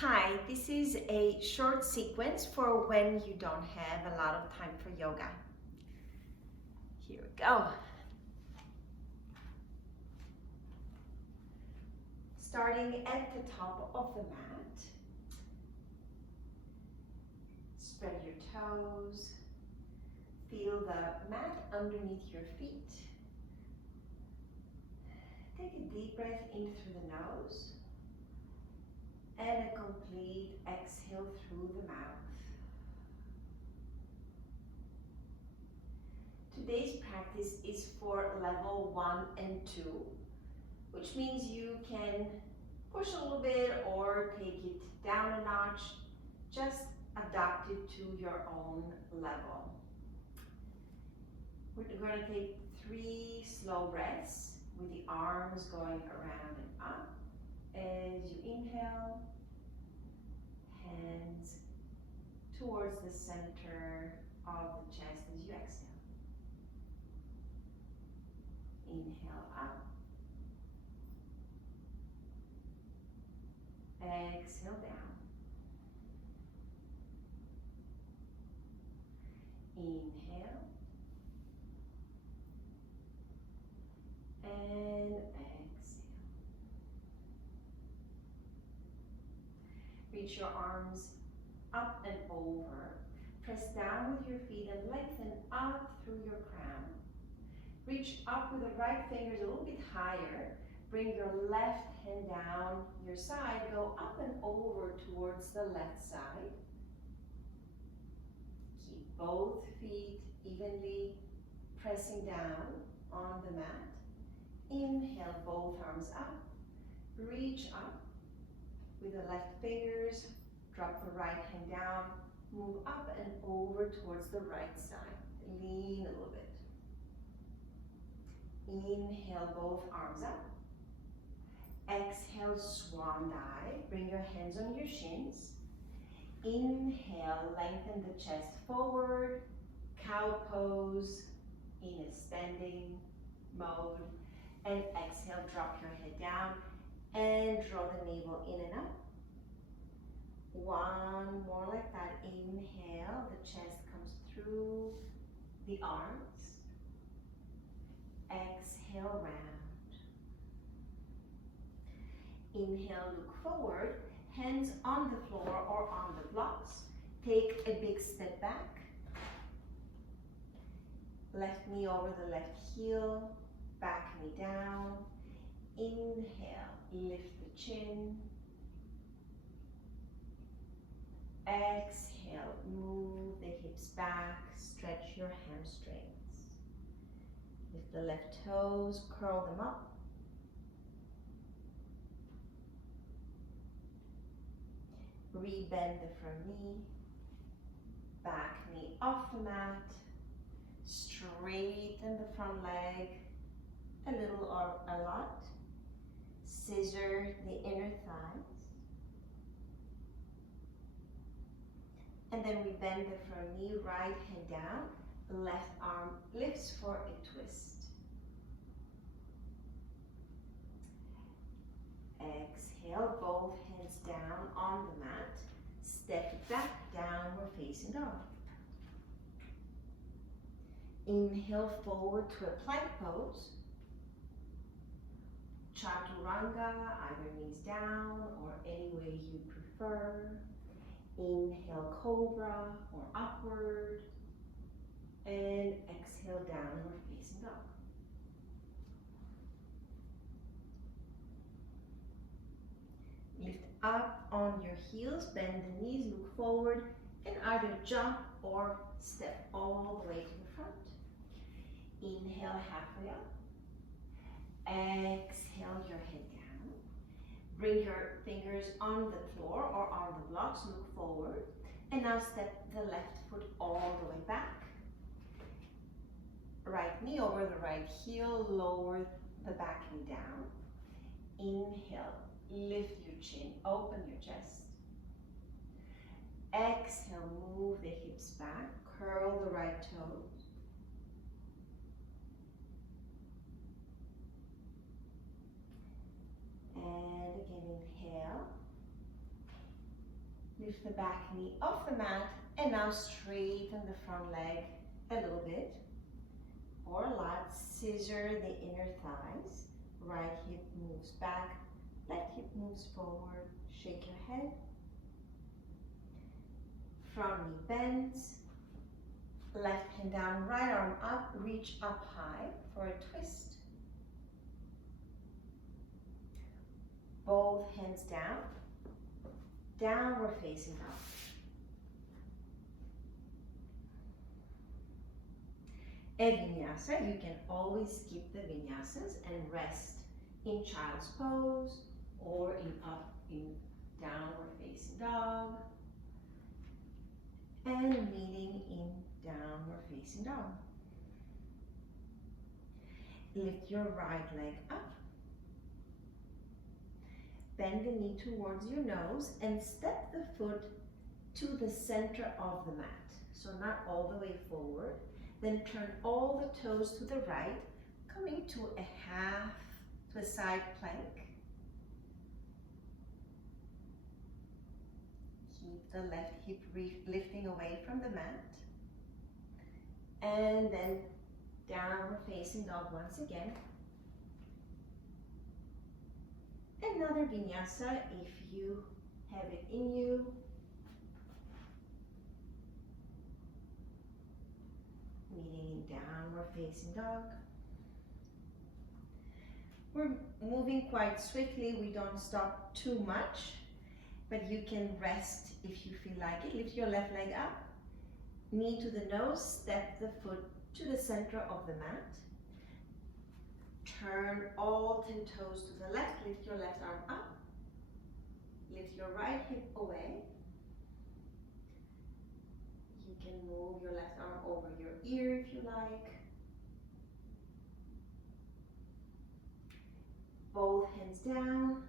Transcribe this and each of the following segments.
Hi, this is a short sequence for when you don't have a lot of time for yoga. Here we go. Starting at the top of the mat. Spread your toes. Feel the mat underneath your feet. Take a deep breath in through the nose. And a complete exhale through the mouth. Today's practice is for level 1 and 2, which means you can push a little bit or take it down a notch. Just adapt it to your own level. We're going to take 3 slow breaths with the arms going around and up. As you inhale, hands towards the center of the chest as you exhale. Inhale up. Exhale down. Inhale. And exhale. Reach your arms up and over. Press down with your feet and lengthen up through your crown. Reach up with the right fingers a little bit higher. Bring your left hand down your side. Go up and over towards the left side. Keep both feet evenly pressing down on the mat. Inhale, both arms up. Reach up with the left fingers. Drop the right hand down. Move up and over towards the right side. Lean a little bit. Inhale, both arms up. Exhale, swan dive. Bring your hands on your shins. Inhale, lengthen the chest forward. Cow pose in a standing mode. And exhale, drop your head down and draw the navel in and up. One more like that. Inhale, the chest comes through the arms. Exhale, round. Inhale, look forward. Hands on the floor or on the blocks. Take a big step back. Left knee over the left heel. Back knee down. Inhale, lift the chin. Exhale, move the hips back. Stretch your hamstrings. Lift the left toes, curl them up. Rebend the front knee. Back knee off the mat. Straighten the front leg a little or a lot. Scissor the inner thighs. And then we bend the front knee, right hand down. Left arm lifts for a twist. Exhale, both hands down on the mat. Step back, downward facing dog. Inhale forward to a plank pose. Chaturanga, either knees down or any way you prefer. Inhale, cobra or upward. And exhale, downward facing dog. Lift up on your heels, bend the knees, look forward, and either jump or step all the way to the front. Inhale, halfway up. Exhale, your head down. Bring your fingers on the floor or on the blocks, look forward. And now step the left foot all the way back. Right knee over the right heel, lower the back knee down. Inhale, lift your chin, open your chest. Exhale, move the hips back, curl the right toes. And again, inhale. Lift the back knee off the mat and now straighten the front leg a little bit. Or lat, scissor the inner thighs. Right hip moves back, left hip moves forward. Shake your head. Front knee bends. Left hand down, right arm up, reach up high for a twist. Both hands down, downward facing dog. A vinyasa, you can always skip the vinyasas and rest in child's pose or in downward facing dog and meeting in downward facing dog. Lift your right leg up. Bend the knee towards your nose and step the foot to the center of the mat. So not all the way forward. Then turn all the toes to the right, coming to a side plank. Keep the left hip lifting away from the mat. And then downward facing dog once again. Another vinyasa if you have it in you. Meeting in downward facing dog. We're moving quite swiftly. We don't stop too much, but you can rest if you feel like it. Lift your left leg up, knee to the nose, step the foot to the center of the mat. Turn all 10 toes to the left, lift your left arm up, lift your right hip away. You can move your left arm over your ear if you like. Both hands down,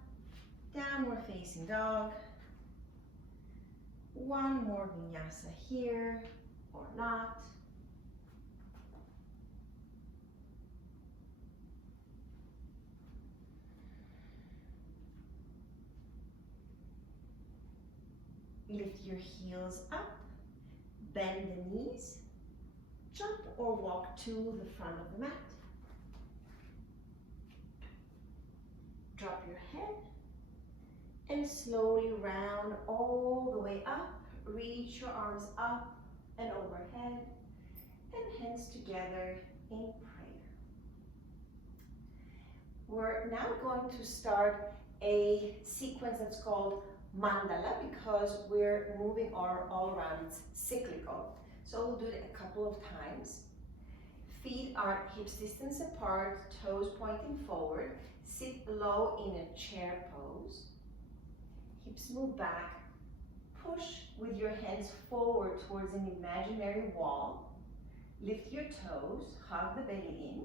downward facing dog. One more vinyasa here, or not. Lift your heels up, bend the knees, jump or walk to the front of the mat. Drop your head and slowly round all the way up. Reach your arms up and overhead and hands together in prayer. We're now going to start a sequence that's called mandala because we're moving all around. It's cyclical. So we'll do it a couple of times. Feet are hips distance apart, toes pointing forward. Sit low in a chair pose. Hips move back. Push with your hands forward towards an imaginary wall. Lift your toes, hug the belly in.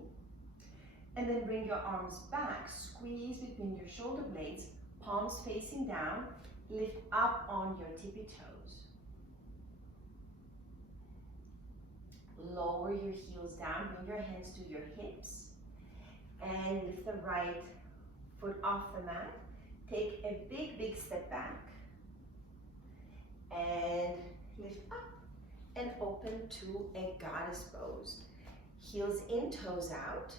And then bring your arms back. Squeeze between your shoulder blades, palms facing down. Lift up on your tippy toes. Lower your heels down, bring your hands to your hips. And lift the right foot off the mat. Take a big step back. And lift up and open to a goddess pose. Heels in, toes out.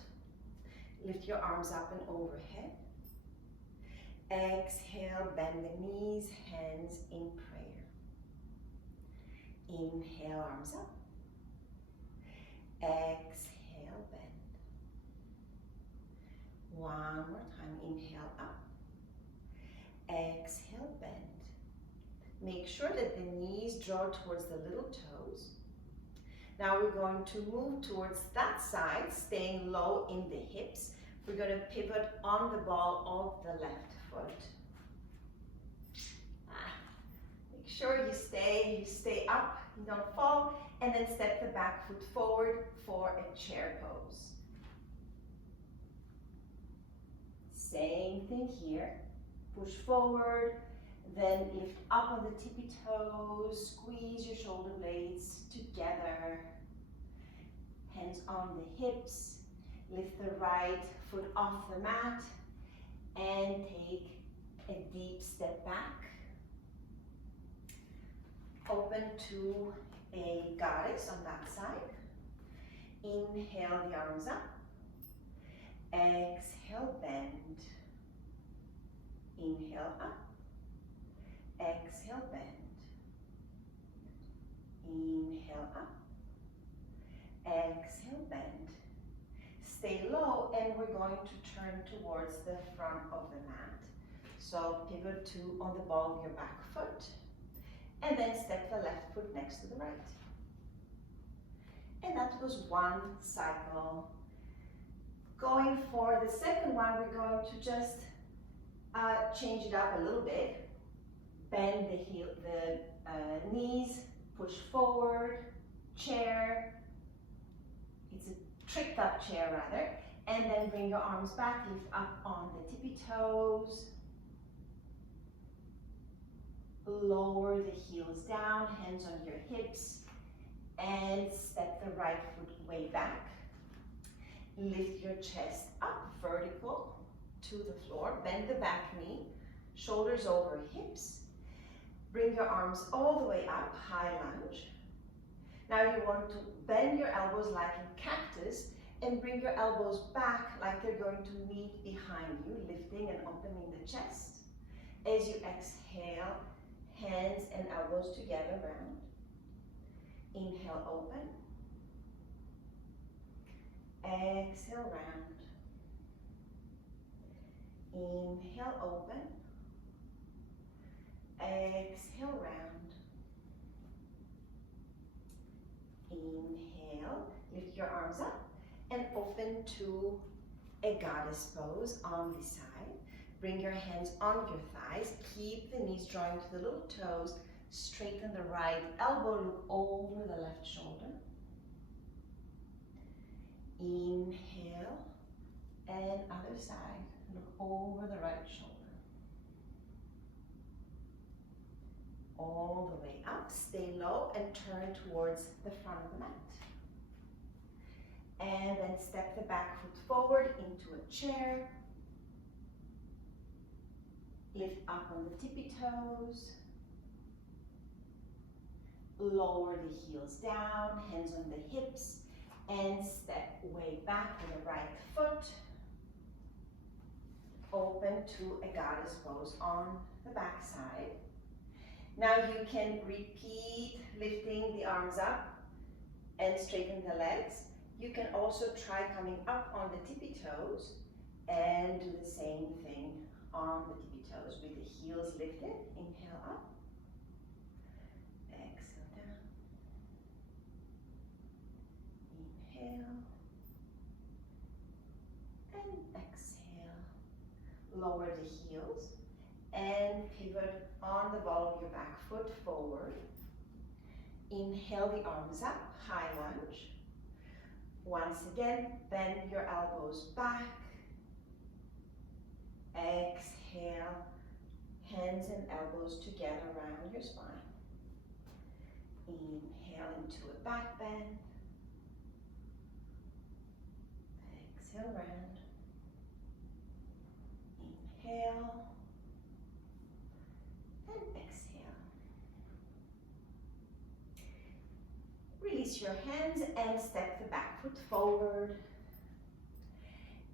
Lift your arms up and overhead. Exhale, bend the knees, hands in prayer. Inhale, arms up. Exhale, bend. One more time, inhale up. Exhale, bend. Make sure that the knees draw towards the little toes. Now we're going to move towards that side, staying low in the hips. We're going to pivot on the ball of the left foot. Make sure you stay up, you don't fall, and then step the back foot forward for a chair pose. Same thing here. Push forward, then lift up on the tippy toes, squeeze your shoulder blades together. Hands on the hips. Lift the right foot off the mat and take a deep step back. open to a goddess on that side. Inhale the arms up. Exhale, bend. Inhale up. Exhale, bend. Inhale up. Exhale, bend. Stay low, and we're going to turn towards the front of the mat. So pivot to on the ball of your back foot, and then step the left foot next to the right. And that was one cycle. Going for the second one, we're going to just change it up a little bit. Bend the knees, push forward, chair. It's a tricked up chair rather. And then bring your arms back, lift up on the tippy toes. Lower the heels down, hands on your hips, and step the right foot way back. Lift your chest up, vertical to the floor. Bend the back knee, shoulders over hips. Bring your arms all the way up, high lunge. Now you want to bend your elbows like in cactus and bring your elbows back like they're going to meet behind you, lifting and opening the chest. As you exhale, hands and elbows together round. Inhale, open. Exhale, round. Inhale, open. Exhale, round. Inhale, lift your arms up and open to a goddess pose on the side. Bring your hands on your thighs. Keep the knees drawing to the little toes. Straighten the right elbow, look over the left shoulder. Inhale, and other side, look over the right shoulder. All the way up, stay low and turn towards the front of the mat. And then step the back foot forward into a chair. Lift up on the tippy toes. Lower the heels down, hands on the hips, and step way back with the right foot. Open to a goddess pose on the back side. Now you can repeat lifting the arms up and straighten the legs. You can also try coming up on the tippy toes and do the same thing on the tippy toes with the heels lifted. Inhale up. Exhale down. Inhale. And exhale. Lower the heels and pivot on the ball of your back foot forward. Inhale the arms up, high lunge. Once again, bend your elbows back. Exhale, hands and elbows together around your spine. Inhale into a back bend. Exhale, round. Inhale. And exhale. Release your hands and step the back foot forward.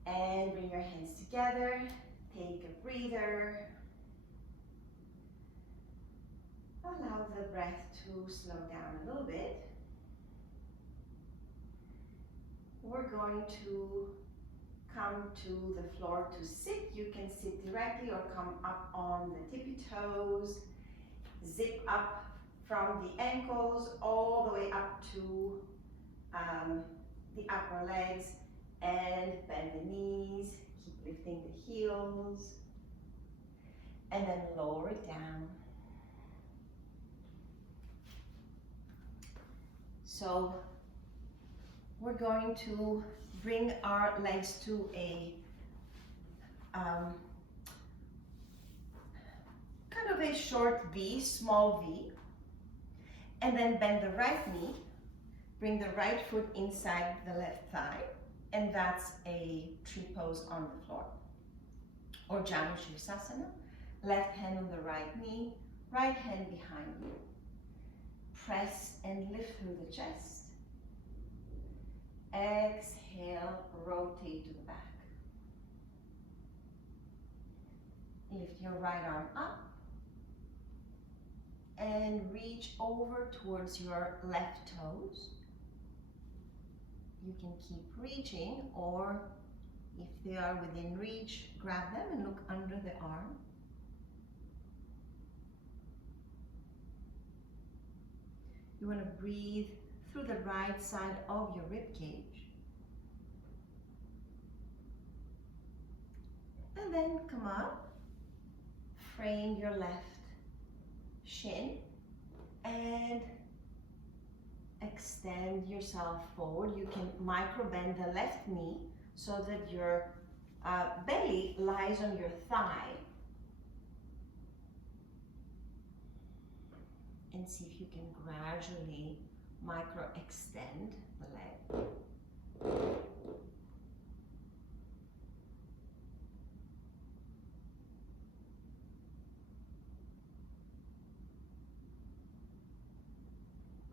And bring your hands together. Take a breather. Allow the breath to slow down a little bit. We're going to come to the floor to sit. You can sit directly or come up on the tippy toes. Zip up from the ankles all the way up to the upper legs and bend the knees. Keep lifting the heels and then lower it down. So we're going to bring our legs to a kind of a short V, small V, and then bend the right knee, bring the right foot inside the left thigh, and that's a tree pose on the floor, or Savasana. Left hand on the right knee, right hand behind you. Press and lift through the chest. Exhale, rotate to the back. Lift your right arm up and reach over towards your left toes. You can keep reaching, or if they are within reach, grab them and look under the arm. You want to breathe through the right side of your rib cage. And then come up, frame your left shin and extend yourself forward. You can micro bend the left knee so that your belly lies on your thigh. And see if you can gradually micro extend the leg.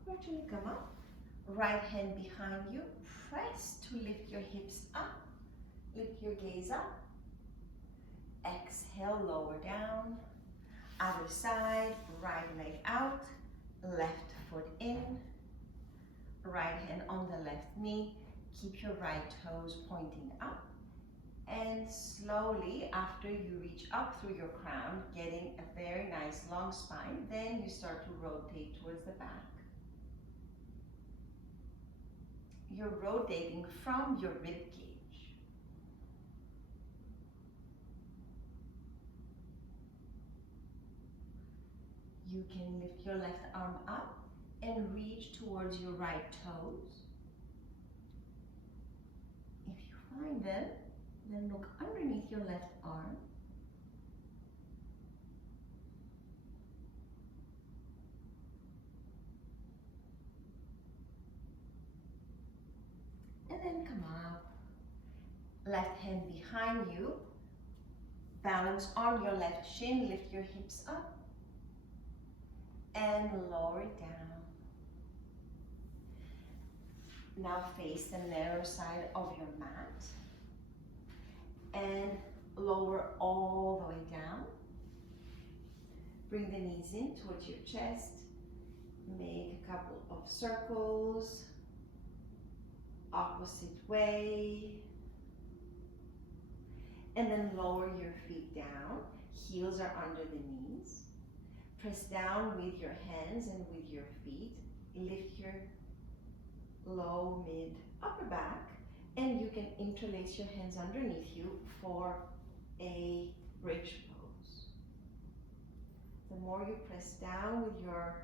Gradually come up, right hand behind you, press to lift your hips up, lift your gaze up, exhale, lower down, other side, right leg out, left foot in, right hand on the left knee, keep your right toes pointing up, and slowly, after you reach up through your crown, getting a very nice long spine, then you start to rotate towards the back. You're rotating from your rib cage. You can lift your left arm up and reach towards your right toes. If you find them, then look underneath your left arm. And then come up, left hand behind you, balance on your left shin, lift your hips up, and lower it down. Now face the narrow side of your mat, and lower all the way down. Bring the knees in towards your chest, make a couple of circles, opposite way, and then lower your feet down. Heels are under the knees. Press down with your hands and with your feet. Lift your low, mid, upper back, and you can interlace your hands underneath you for a bridge pose. The more you press down with your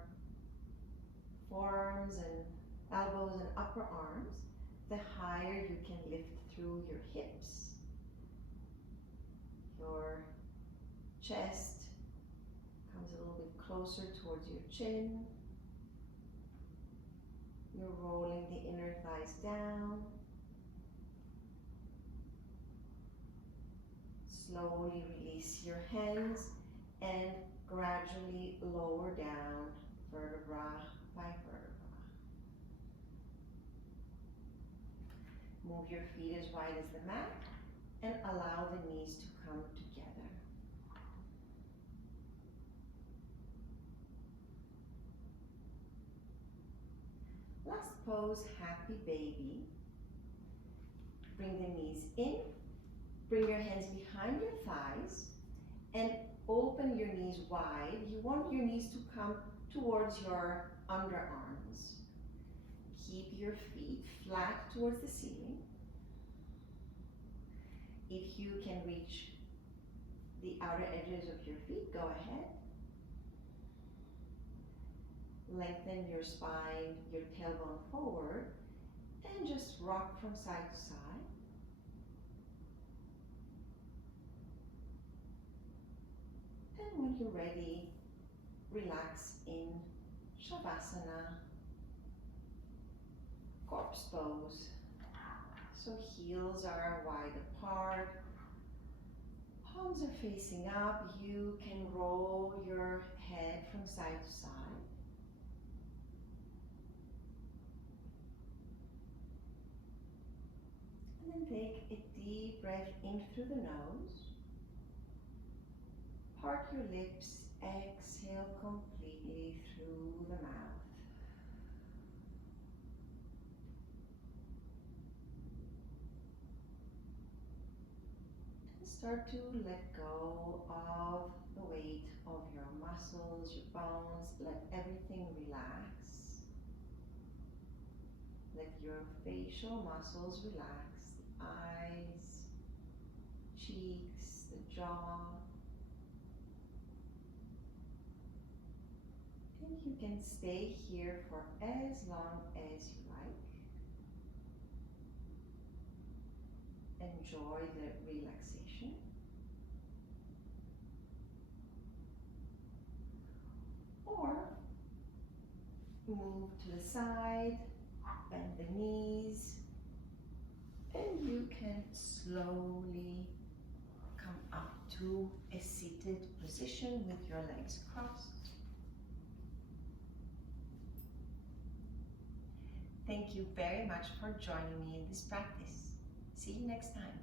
forearms and elbows and upper arms, the higher you can lift through your hips. Your chest comes a little bit closer towards your chin. You're rolling the inner thighs down. Slowly release your hands and gradually lower down vertebra by vertebra. Move your feet as wide as the mat and allow the knees to come together. Last pose, happy baby. Bring the knees in, bring your hands behind your thighs, and open your knees wide. You want your knees to come towards your underarms. Keep your feet flat towards the ceiling. If you can reach the outer edges of your feet, go ahead. Lengthen your spine, your tailbone forward, and just rock from side to side. And when you're ready, relax in Savasana, corpse pose. So heels are wide apart, palms are facing up. You can roll your head from side to side. take a deep breath in through the nose. Part your lips, exhale completely through the mouth. And start to let go of the weight of your muscles, your bones. Let everything relax. Let your facial muscles relax, the eyes, cheeks, the jaw. And you can stay here for as long as you like. Enjoy the relaxation. Or move to the side, bend the knees, and you can slowly come up to a seated position with your legs crossed. Thank you very much for joining me in this practice. See you next time.